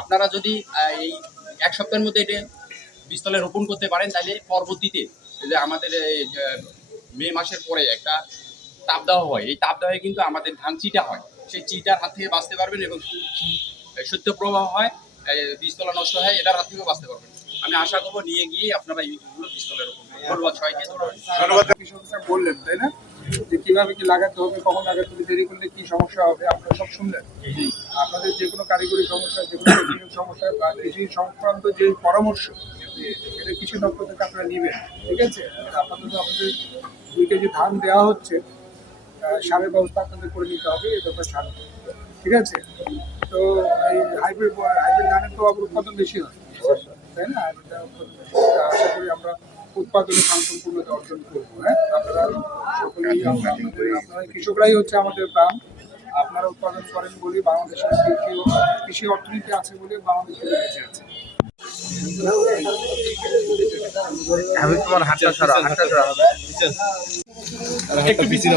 আপনারা যদি এই 1 সপ্তাহের মধ্যে এটা বীজতলায় রোপণ করতে পারেন, তাহলে পরবর্তীতে যে আমাদের মে মাসের পরে একটা তাপদাহ হয়, এই তাপদাহে কিন্তু আমাদের ধান চিটা হয়, সেই চিটার হাত থেকে বাঁচতে পারবেন এবং শৈত্য প্রবাহ হয়, বীজতলা নষ্ট হয়, এটার হাত থেকেও বাঁচতে পারবেন। আমি আশা করবো নিয়ে গিয়ে আপনারা এইগুলো বীজতলায় রোপণ করবেন। ধন্যবাদ সবাইকে। ধন্যবাদ। কৃষকরা বললেন তাই না, যে কিভাবে কি লাগাতে হবে, কখন লাগাতে হবে, দেরি করলে কি সমস্যা হবে, আপনারা সব শুনলেন। আপনাদের যে কোনো কারিগরি সমস্যা, যে কোনো টেকনিক্যাল সমস্যা বা কৃষি সংক্রান্ত যে পরামর্শ, এটা কৃষি দপ্তর থেকে আপনারা নেবেন, ঠিক আছে? আপাতত আপনাদের 2 কেজি ধান দেওয়া হচ্ছে, সারের ব্যবস্থা আপনাদের করে নিতে হবে, এই ব্যাপারে সার, ঠিক আছে? তো এই হাইব্রিড ধানের তো আবার উৎপাদন বেশি হয়, তাই না? আশা করি আমরা উৎপাদনে শান্তপূর্ণতা অর্জন করবো। হ্যাঁ, আপনারা সকলেই আপনারা কৃষকরাই হচ্ছে আমাদের প্রাণ। আপনারা উৎপাদন করেন বলে বাংলাদেশের কৃষি অর্থনীতি আছে বলে বাংলাদেশ বেঁচে আছে। আমি তোমার হাতটা সরা হবে। একটু পিছিয়ে